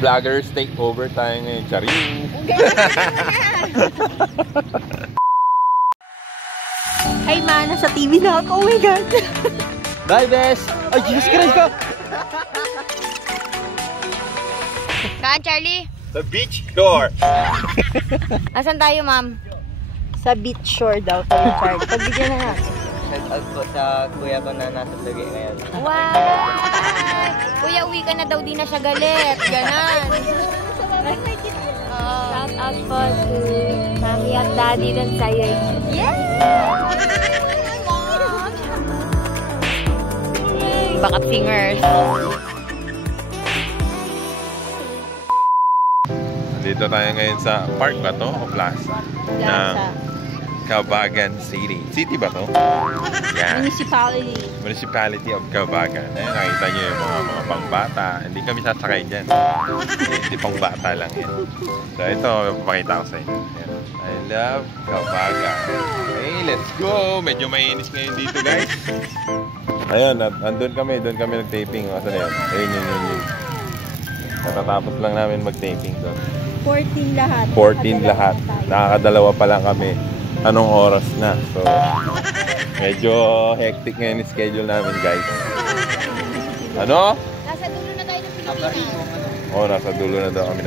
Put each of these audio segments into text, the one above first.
Vloggers take over tayo ngayon. Charing! Ay man, nasa TV na ako. Oh my God! Bye, bes! Ay, Jesus Christ ko! Saan, Charlie? The beach door! Asan tayo, ma'am? Sa beach shore daw tayo, Charlie. Pagbigyan na natin. Shout out po sa kuya ko na nasa Lagay ngayon. Wow! Kuya, uwi ka na daw, di na siya galit. Ganon. Shout out po to Mami at Daddy dun sa'yo. Yeah! Backup singers. Dito tayo ngayon sa park ba to? O plaza? Plaza. Calbagan City. City ba to? Yan. Municipality. Municipality of Calbagan. Ayan, nakita nyo yung mga pangbata. Hindi kami sasakay dyan. Hindi pangbata lang yan. So ito, papakita ko sa inyo. Ayan. I love Calbagan. Okay, let's go! Medyo mainis ngayon dito, guys. Ayun, andun kami. Doon kami nag-taping. Asan na yun? Ayun, yun. Natatapos lang namin mag-taping doon. 14 lahat. 14 lahat. Nakakadalawa pa lang kami. Anong oras na? So, medyo hectic ngayon yung schedule namin, guys. Ano? Nasa dulo na tayo ng Pilipinas. Oo, nasa dulo na daw kami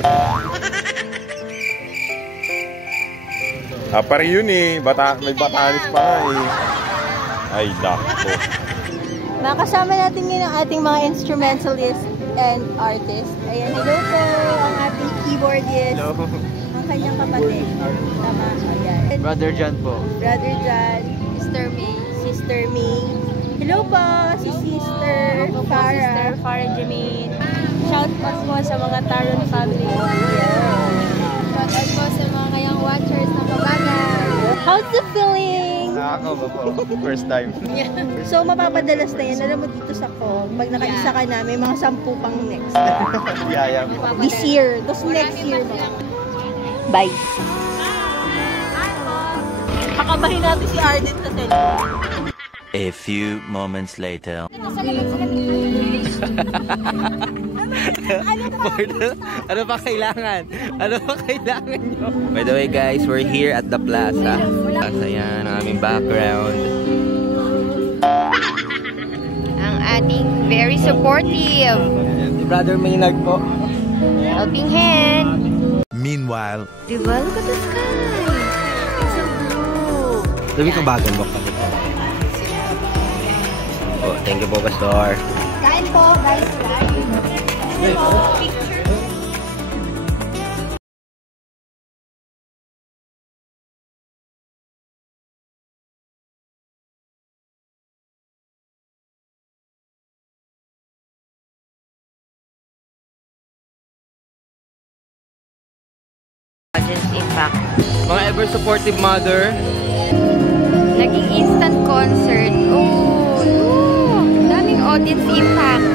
na pari yun eh. May Batanes pa nga eh. Ay, nako. Makasama natin ngayon ang ating mga instrumentalist and artist. Ayan, hello po, ang ating keyboardist. Hello. Ang kanyang kapatid. Tama, ayan. Brother John po. Brother John. Sister May. Sister May. Hello po, si Sister Farah. Sister Farah Jermaine. Shout out po sa mga Taron family. Shout out po sa mga young watchers ng Calbagan. How's the feeling? Nakakaba po. First time. So, mapapadalas na yan. Alam mo dito sa Kong, pag nakalisa ka na, may mga 10 pang next. Yaya po. This year. Tapos next year. Bye. Kakabahin natin si Arden sa cellphone. A few moments later. Ano pa kailangan? Ano pa kailangan nyo? By the way guys, we're here at the plaza. Plaza yan, ang aming background. Ang ating very supportive. Si Brother Maynard po. Helping hand. Meanwhile, Diba? Look at the sky. It's so blue. Sabi kang bagan mo kami. Oh, thank you po, Pastor. Kain po, guys. Impact. Mga ever supportive mother. Naging instant concert. Oh, daming audience impact.